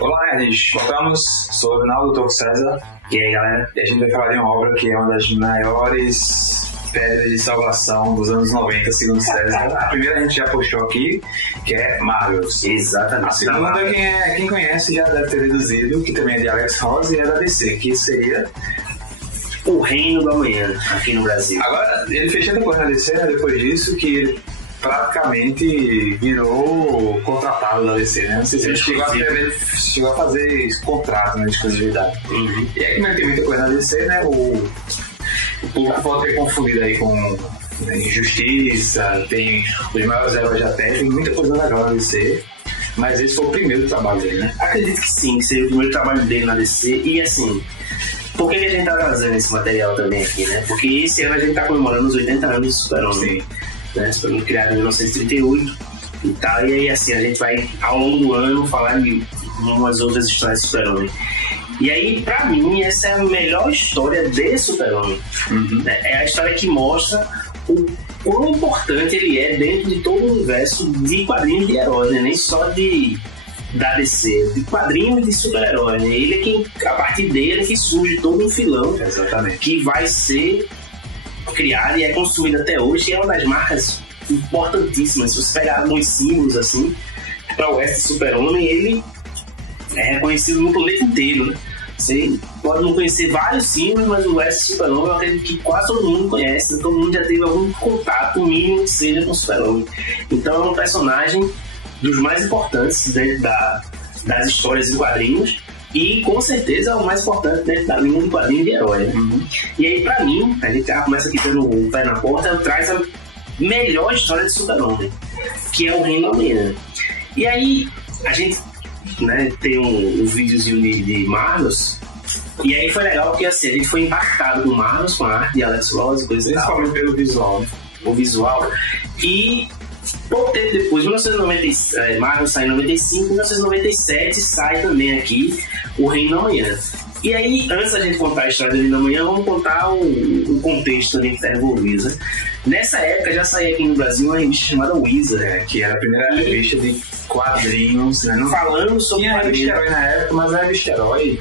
Olá, nerds! Voltamos, sou o Ronaldo Toco César. E aí, galera? E a gente vai falar de uma obra que é uma das maiores pedras de salvação dos anos 90, segundo César. A primeira a gente já puxou aqui, que é Marvels. Exatamente. A segunda, quem conhece já deve ter deduzido, que também é de Alex Ross e é da DC, que seria O Reino do Amanhã, aqui no Brasil. Agora, ele fez tanta coisa na DC, né, depois disso, que ele praticamente virou contratado da DC, né? Não sei se ele chegou a fazer esse contrato, né, de exclusividade. Uhum. E aí, como ele tem muita coisa na DC, né, o público pode ter confundido aí com Injustiça, tem os maiores heróis da Terra, tem muita coisa legal na DC, mas esse foi o primeiro trabalho dele, né? Acredito que sim, que seria o primeiro trabalho dele na DC. E assim, por que a gente tá trazendo esse material também aqui, né? Porque esse ano a gente tá comemorando os 80 anos do Super-Homem. Né? Super-Homem criado em 1938 e tal. E aí, assim, a gente vai, ao longo do ano, falar de umas outras histórias de Super-Homem. E aí, pra mim, essa é a melhor história de Super-Homem. Uhum. É a história que mostra o quão importante ele é dentro de todo o universo de quadrinhos de heróis, né? Nem só da DC, de quadrinhos de super-heróis, né? Ele é quem, a partir dele é que surge todo um filão. Exatamente. Que vai ser criado e é consumido até hoje, e é uma das marcas importantíssimas. Se você pegar alguns símbolos assim, para o West Super-Homem, ele é reconhecido no planeta inteiro, né? Você pode não conhecer vários símbolos, mas o West Super-Homem eu acredito que quase todo mundo conhece, todo mundo já teve algum contato mínimo que seja com o Super-Homem. Então é um personagem dos mais importantes dentro das histórias e quadrinhos, e com certeza é o mais importante dentro da linha de quadrinhos de herói, né? Uhum. E aí, pra mim, a gente já começa aqui tendo o pé na porta, traz a melhor história de Super-Homem, que é o Reino do Amanhã. E aí, a gente, né, tem um videozinho de Marvels, e aí foi legal porque assim, a gente foi impactado com Marvels, com a arte de Alex Ross e coisa e tal. Principalmente pelo visual, né? O visual. E pouco tempo depois, 1997, Marvel sai em 95, 1997 sai também aqui o Reino do Amanhã. E aí, antes da gente contar a história do Reino do Amanhã, vamos contar o contexto também que está envolvido, né? Nessa época já saía aqui no Brasil uma revista chamada Wizard, que era a primeira revista de quadrinhos, né? Não falando sobre tinha revista herói na época, mas a revista herói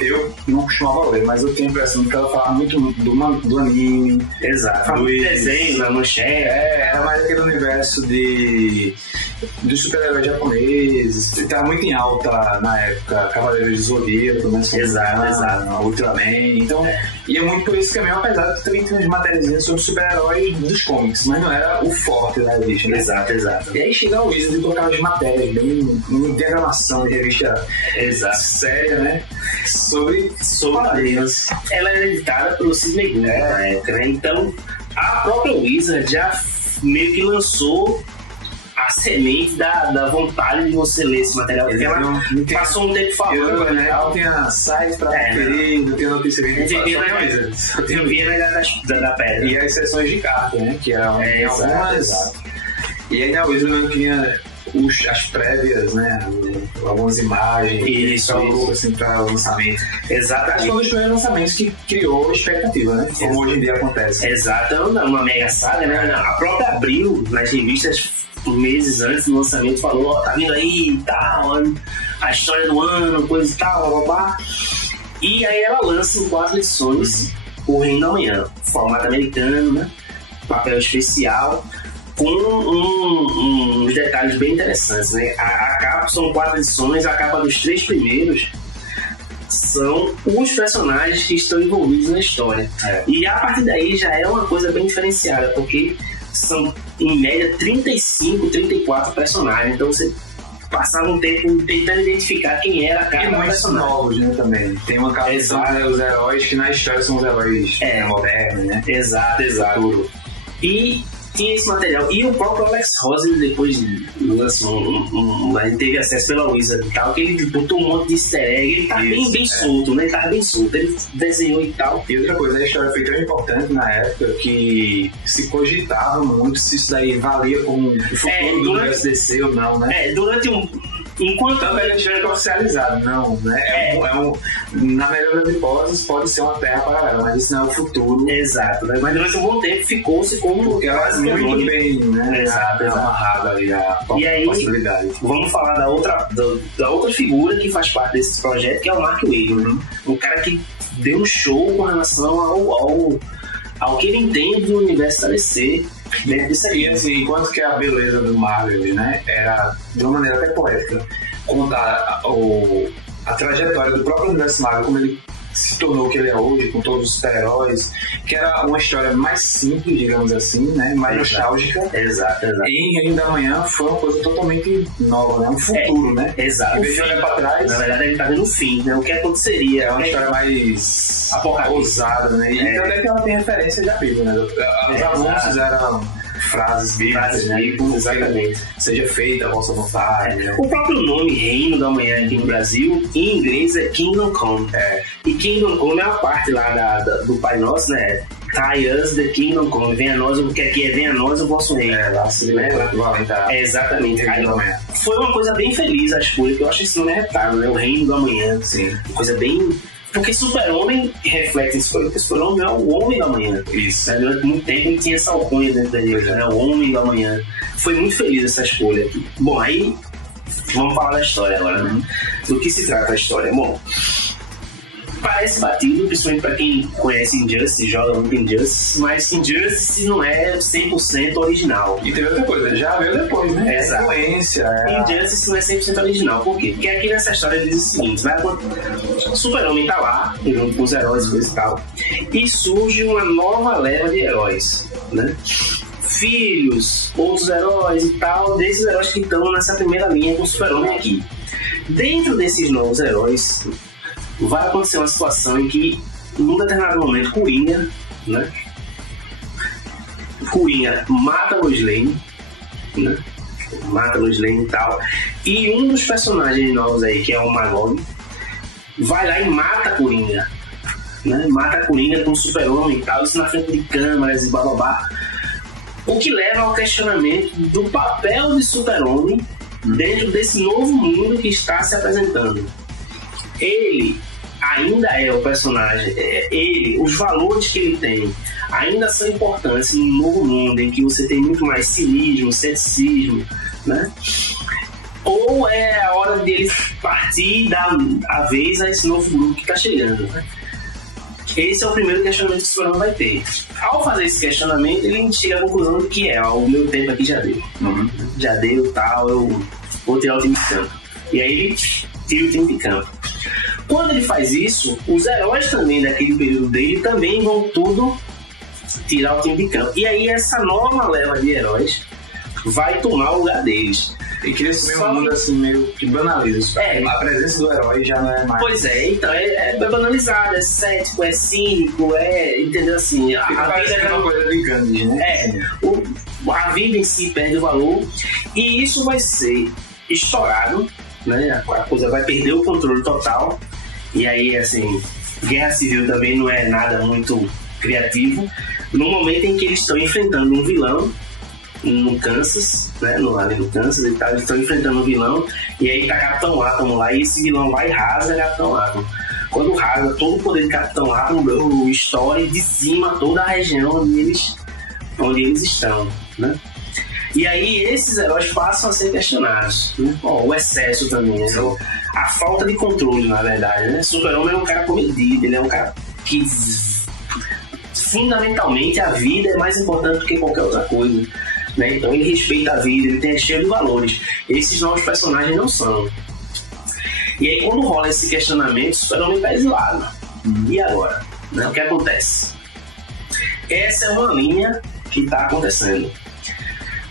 eu não costumava ler, mas eu tenho a impressão que ela falava muito do anime. Exato. Falava de desenho, da manchete. Era mais aquele universo dos super-heróis japoneses. Estava muito em alta na época, Cavaleiros de Zodíaco, né? Exato. Ultraman. Então, e é muito por esse caminho, apesar de também ter umas matérias sobre super-heróis dos comics, mas não era o forte da revista, né? Exato. E aí chega o Wizard e colocava as matérias, bem diagramação de revista séria, né? Sobre quadrinhos. Ela era editada pelo Sidney Gould na época, né? Então, a própria Wizard já meio que lançou a semente da vontade de você ler esse material, porque ela passou um tempo falando, né? Não tinha site pra conferir, não tinha notícia Eu via da pedra. E as sessões de carta, né? Que eram algumas. E aí na Wizard não tinha as prévias, né? Algumas imagens. Isso. Assim, para o lançamento. Exatamente. Acho que foi um dos primeiros lançamentos que criou expectativa, né? Como hoje em dia acontece. Exato. Uma mega saga, né? A própria Abril, nas revistas, meses antes do lançamento, falou: tá vindo aí e tal, a história do ano, coisa e tal, blá blá blá. E aí ela lança em 4 edições o Reino do Amanhã, formato americano, né? Papel especial, com uns detalhes bem interessantes, né? A capa são 4 edições, a capa dos 3 primeiros são os personagens que estão envolvidos na história. E a partir daí já é uma coisa bem diferenciada, porque são em média 35, 34 personagens, então você passava um tempo tentando identificar quem era cada personagem. Novos, né, também. Tem uma capa dos heróis que na história são os heróis modernos, né? Exato. E tinha esse material. E o próprio Alex Ross, ele depois lançou a gente teve acesso pela Wizard e tal, que ele botou um monte de easter egg. Ele tá bem solto, né? Ele tava bem solto. Ele desenhou e tal. E outra coisa, a história foi tão importante na época que se cogitava muito se isso daí valia como o futuro do universo DC ou não, né? Durante Enquanto também a gente vai oficializado, não, né? Na melhor das hipóteses, pode ser uma terra paralela, mas isso não é o futuro. Exato, né? Mas durante um bom tempo ficou-se como... Porque ela é muito bem, né? Exato. Amarrada ali a possibilidade. Vamos falar da outra figura que faz parte desse projeto, que é o Mark Waid, né? Um cara que deu um show com relação ao que ele entende do universo da DC dentro disso aí. E assim, enquanto que a beleza do Marvel, né, era de uma maneira até poética, contar a trajetória do próprio universo Marvel, como ele se tornou o que ele é hoje, com todos os super-heróis, que era uma história mais simples, digamos assim, né, mais nostálgica. Exato. E em Reino da Manhã foi uma coisa totalmente nova, né, um futuro, né? Exato. Em vez de olhar pra trás, na verdade ele tá vendo o fim, né, o que aconteceria. É uma história mais ousada, né, e até que ela tem referência da Bíblia, né, os anúncios eram frases bíblicas, né? Exatamente. Seja feita a vossa vontade. Né? O próprio nome Reino da Manhã aqui no Brasil, em inglês é Kingdom Come. E Kingdom Come é a parte lá do Pai Nosso, né? Thy us the Kingdom Come. Venha a nós, o que aqui é venha a nós o vosso reino. Lá se lembra exatamente. Foi uma coisa bem feliz a escolha, que eu acho esse nome retável, né? O Reino da Manhã. Sim. Uma coisa bem... Porque Super-Homem reflete isso, porque Super-Homem é o Homem da Manhã. Isso. Né? Durante muito tempo ele tinha essa alcunha dentro dele, né? O Homem da Manhã. Foi muito feliz essa escolha aqui. Bom, aí vamos falar da história agora, né? Do que se trata a história? Bom, parece batido, principalmente para quem conhece Injustice, joga muito Injustice, mas Injustice não é 100% original. E tem outra coisa, já veio depois, né? Exato. Influência. Injustice não é 100% original. Por quê? Porque aqui nessa história ele diz o seguinte: o Super-Homem tá lá, junto com os heróis e tal, e surge uma nova leva de heróis, né? Filhos, outros heróis e tal, desses heróis que estão nessa primeira linha com o Super-Homem aqui. Dentro desses novos heróis, vai acontecer uma situação em que, num determinado momento, Coringa mata Lois Lane, né? Mata Lois Lane e tal. E um dos personagens novos aí, que é o Magog, vai lá e mata Coringa, né? Mata Coringa com o Super-Homem e tal, isso na frente de câmeras e blá. O que leva ao questionamento do papel de Super-Homem dentro desse novo mundo que está se apresentando. Ele ainda é o personagem, os valores que ele tem ainda são importantes no novo mundo em que você tem muito mais cinismo, ceticismo, né? Ou é a hora dele partir e dar a vez a esse novo grupo que está chegando, né? Esse é o primeiro questionamento que o Superman vai ter. Ao fazer esse questionamento, ele chega à conclusão de que o meu tempo aqui já deu. Já deu, tal, eu vou tirar o time de campo. E aí ele tira o time de campo. Quando ele faz isso, os heróis também daquele período dele também vão tudo tirar o time de campo. E aí essa nova leva de heróis vai tomar o lugar deles. E cria esse mesmo mundo assim, meio que banaliza isso. A presença do herói já não é mais... Pois é, então é banalizado, é cético, é cínico, entendeu assim? A vida é uma coisa de Gandhi, né? A vida em si perde o valor e isso vai ser estourado, né? A coisa vai perder o controle total. E aí, assim, Guerra Civil também não é nada muito criativo. No momento em que eles estão enfrentando um vilão no Kansas, né? Ali no Kansas e tal, eles estão enfrentando um vilão. E aí tá Capitão Átomo lá. E esse vilão vai e rasga Capitão Átomo. Quando rasga todo o poder de Capitão Átomo, o estoura e dizima toda a região onde eles estão, né? E aí esses heróis passam a ser questionados, né? O excesso também, né? A falta de controle, na verdade, né? Super-Homem é um cara comedido, ele é um cara que fundamentalmente a vida é mais importante do que qualquer outra coisa, né? Então ele respeita a vida, ele tem cheio de valores. Esses novos personagens não são. E aí quando rola esse questionamento, o Super-Homem está exilado. E agora? Né? O que acontece? Essa é uma linha que está acontecendo.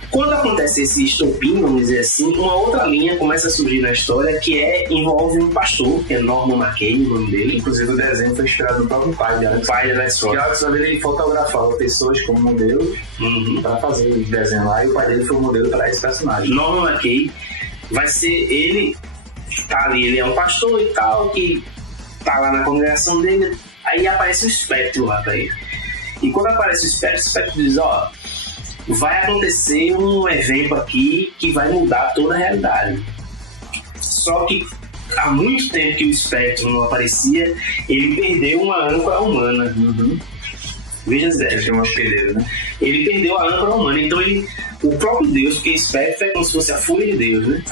Quando acontece esse estopim, vamos dizer assim, uma outra linha começa a surgir na história que envolve um pastor, que é Norman McCain, o nome dele. Inclusive o desenho foi inspirado no próprio pai de Alex. Que Alex ele fotografava pessoas como modelos para fazer o desenho lá, e o pai dele foi o modelo para esse personagem. Norman McCain vai ser ele, tá ali, ele é um pastor e tal, que tá lá na congregação dele, aí aparece um espectro lá pra ele. E quando aparece o espectro diz, vai acontecer um evento aqui que vai mudar toda a realidade. Só que há muito tempo que o Spectrum não aparecia, ele perdeu uma âncora humana. Veja Zé. Ele perdeu a âncora humana, então o próprio Deus, porque Spectrum é como se fosse a fúria de Deus, né?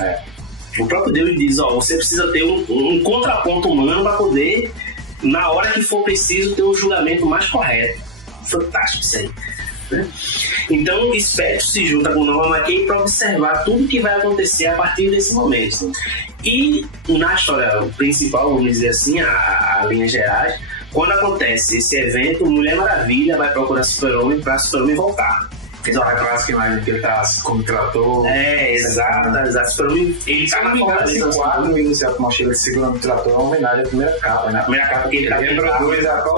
O próprio Deus diz, você precisa ter um contraponto humano para poder, na hora que for preciso, ter o julgamento mais correto. Fantástico isso aí. Né? Então o Spectrum se junta com o Norman McKay para observar tudo que vai acontecer a partir desse momento. E na história principal, vamos dizer assim, a linhas gerais, quando acontece esse evento, Mulher Maravilha vai procurar Super-Homem para Super-Homem voltar. Então a clássica imagem que ele tá como trator. Exato. Super-Homem, ele tá na fortaleza. Esse quadro inicial que mostra ele segurando o trator é uma homenagem à primeira capa, né? A primeira capa que ele tá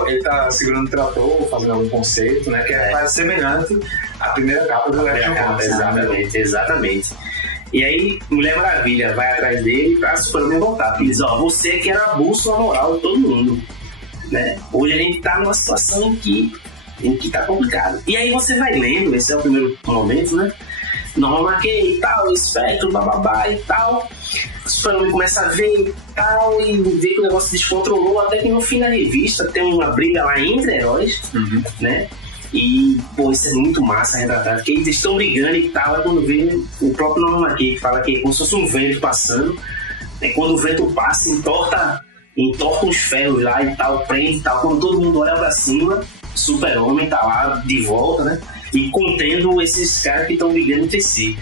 ele tá segurando o trator, fazendo algum conceito, né? Que é quase semelhante à primeira capa do Action Comics. Exatamente. E aí, Mulher Maravilha vai atrás dele pra Super-Homem voltar. Porque diz, você que era a bússola moral de todo mundo. Né? Hoje a gente tá numa situação em que tá complicado. E aí você vai lendo, esse é o primeiro momento, né? Norman McKay e tal, Spectrum, bababá e tal. O Super-Homem começa a ver e tal, e vê que o negócio se descontrolou, até que no fim da revista tem uma briga lá entre heróis, né? E, isso é muito massa retratado, porque eles estão brigando e tal, é quando vê o próprio Norman McKay que fala que é como se fosse um vento passando, quando o vento passa, entorta uns ferros lá e tal, prende e tal, quando todo mundo olha pra cima, Super-Homem tá lá de volta, né? E contendo esses caras que estão brigando entre si.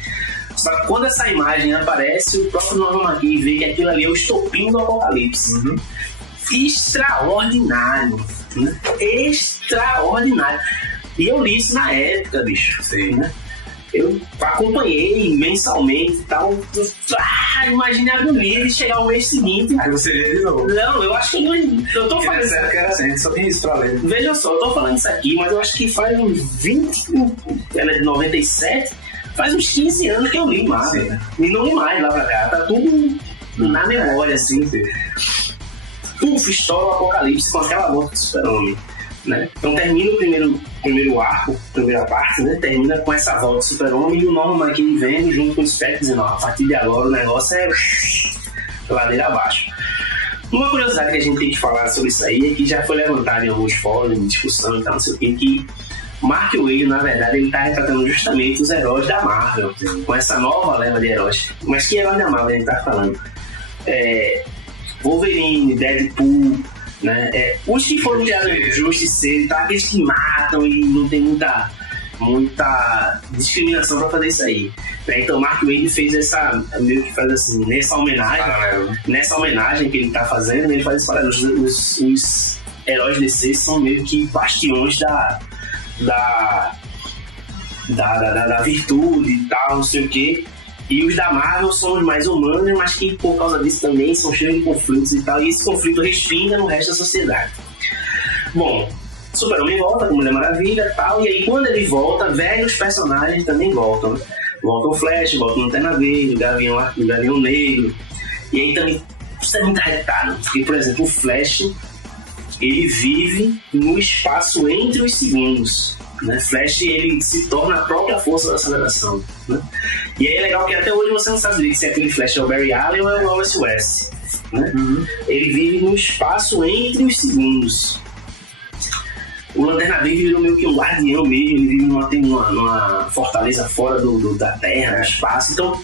Só que quando essa imagem aparece, o próprio Norman McKay vê que aquilo ali é o estopim do apocalipse. Extraordinário, né? Extraordinário. E eu li isso na época, bicho. Sim. Né? Eu acompanhei mensalmente e tal. Imaginei a agonia de chegar ao mês seguinte. Aí você lê de novo. Não, eu acho que eu tô falando. Que era assim, só tem isso pra ler. Veja só, eu tô falando isso aqui, mas eu acho que faz uns 20. Ela é de 97, faz uns 15 anos que eu li Marvel. Né? E não li mais lá pra cá. Tá tudo na memória, assim. Puf, estoura o apocalipse com aquela volta do Super-Homem. Né? Então termina o primeiro arco, primeira parte, né? Termina com essa volta do Super-Homem e o Norman McKay vendo junto com o Spectrum dizendo, a partir de agora o negócio é ladeira abaixo. Uma curiosidade que a gente tem que falar sobre isso aí é que já foi levantado em alguns fóruns de discussão e tal, não sei o que Mark Waid, na verdade, ele tá retratando justamente os heróis da Marvel, com essa nova leva de heróis. Mas que herói da Marvel a gente tá falando? Wolverine, Deadpool, né? Os que foram criados justiceiros, tá? Aqueles que matam e não tem muita discriminação pra fazer isso aí, né? Então Mark Waid fez meio que faz assim, nessa homenagem que ele tá fazendo, ele faz esse paralelo. Os heróis DC são meio que bastiões da virtude e tal, não sei o que. E os da Marvel são os mais humanos, mas que por causa disso também são cheios de conflitos e tal, e esse conflito respinga no resto da sociedade. Bom, Super-Homem volta com Mulher Maravilha e tal, e aí quando ele volta, velhos personagens também voltam. Volta o Flash, volta o Lanterna Verde, o Gavião Negro, e aí também isso é muito arretado, porque, por exemplo, o Flash, ele vive no espaço entre os segundos. Né? Flash, ele se torna a própria força da aceleração, né? E aí é legal que até hoje você não sabe se aquele Flash é o Barry Allen ou é o Wallace West, né? Ele vive no espaço entre os segundos. O Lanterna Verde virou meio que um guardião mesmo, ele vive numa fortaleza fora da Terra, no espaço. Então,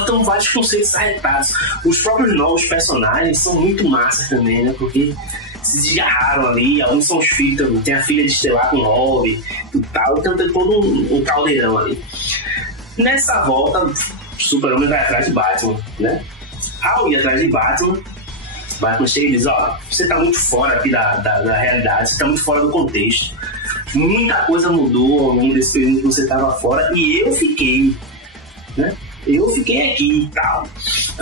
estão vários conceitos arretados. Os próprios novos personagens são muito massas também, né? Porque se desgarraram ali, alguns são os filhos, tem a filha de Estelar com o Robin e tal, então tem todo um caldeirão ali. Nessa volta, o Super-Homem vai atrás de Batman, né? Ao ir atrás de Batman chega e diz, você tá muito fora aqui da realidade, você tá muito fora do contexto, muita coisa mudou ao longo desse período que você tava fora e eu fiquei, né? Eu fiquei aqui e tal.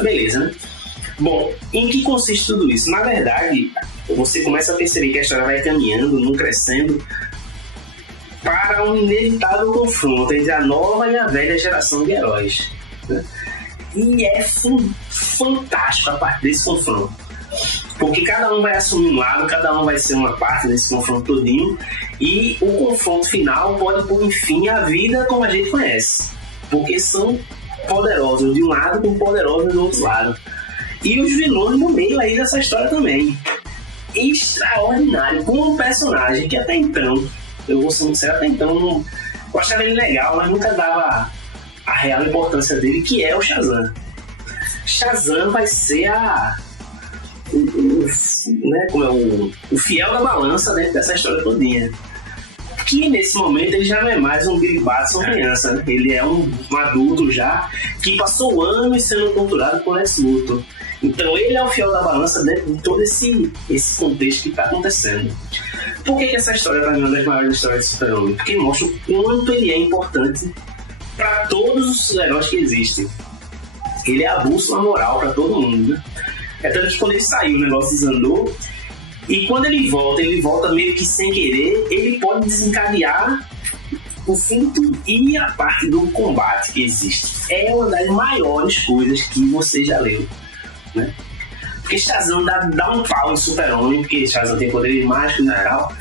Beleza, né? Bom, em que consiste tudo isso? Na verdade, você começa a perceber que a história vai caminhando, não crescendo, para um inevitável confronto entre a nova e a velha geração de heróis, né? E é fantástico a parte desse confronto, porque cada um vai assumir um lado, cada um vai ser uma parte desse confronto todinho, e o confronto final pode pôr fim à vida como a gente conhece, porque são poderosos de um lado com poderosos do outro lado. E os vilões no meio aí dessa história também. Extraordinário, com um personagem que até então, eu vou ser sincero, até então eu achava ele legal, mas nunca dava a real importância dele, que é o Shazam. Shazam vai ser né, como é o fiel da balança dentro dessa história todinha. Que nesse momento ele já não é mais um Billy Batson criança, né? Ele é um adulto já que passou anos sendo torturado por Lex Luthor. Então ele é o fiel da balança dentro de todo esse contexto que está acontecendo. Por que essa história para mim é uma das maiores histórias de Super-Homem? Porque mostra o quanto ele é importante para todos os heróis que existem. Ele é a bússola moral para todo mundo, né? É tanto que quando ele saiu o negócio desandou, e quando ele volta meio que sem querer, ele pode desencadear o fim de tudo e a parte do combate que existe. É uma das maiores coisas que você já leu, né? Porque Shazam dá um pau em Super-Homem, porque Shazam tem poderes mágicos e tal,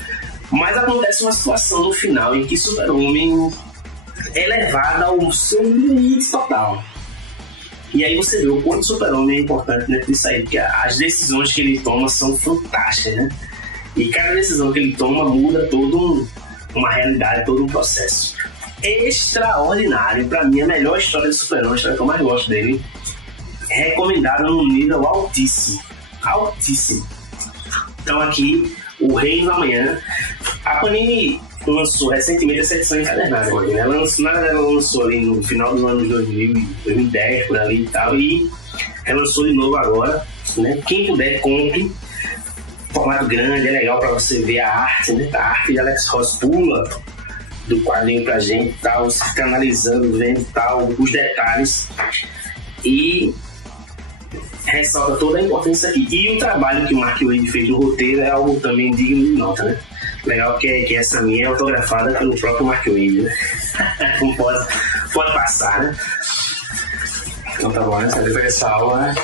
mas acontece uma situação no final em que Super-Homem é levado ao seu limite total. E aí você vê o quanto o Super-Homem é importante dentro disso aí, porque as decisões que ele toma são fantásticas, né? E cada decisão que ele toma muda toda uma realidade, todo um processo. Extraordinário, pra mim a melhor história de Super-Homem, a história que eu mais gosto dele, recomendada num nível altíssimo. Altíssimo. Então aqui, O Reino da Manhã. A Panini lançou recentemente essa edição encadernada, né? Ela lançou ali no final dos anos 2010, por ali e tal, e relançou de novo agora, né? Quem puder, compre. Formato grande, é legal pra você ver a arte, né? A arte de Alex Ross pula do quadrinho pra gente e tal, você fica analisando, vendo e tal, os detalhes, e ressalta toda a importância aqui. E o trabalho que o Mark Waid fez no roteiro é algo também digno de nota, né? Legal que essa minha é autografada pelo próprio Mark Waid, né? Não pode passar, né? Então tá bom, né? Depois dessa aula, né?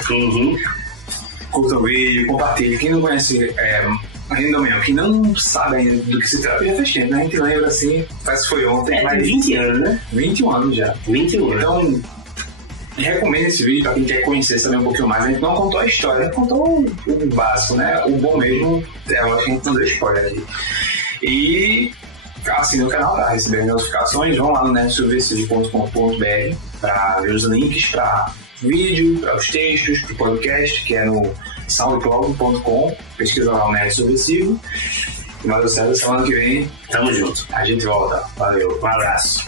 Curta o vídeo, compartilhe. Quem não conhece A Reino da Manhã, quem não sabe ainda do que se trata, já faz tempo, né? A gente lembra assim, parece que foi ontem. Mas 20 anos, né? 21 anos já. 21 anos. Então, recomendo esse vídeo pra quem quer conhecer, saber um pouquinho mais. A gente não contou a história, a gente contou o básico, né? O bom mesmo, eu acho que a gente não deu spoiler aqui. E assine o canal para receber notificações. Vão lá no netsubversivo.com.br para ver os links para vídeo, para os textos, para o podcast, que é no soundcloud.com. Pesquisa lá o Net Subversivo. E valeu, certo? Semana que vem tamo junto. A gente volta. Valeu. Um abraço.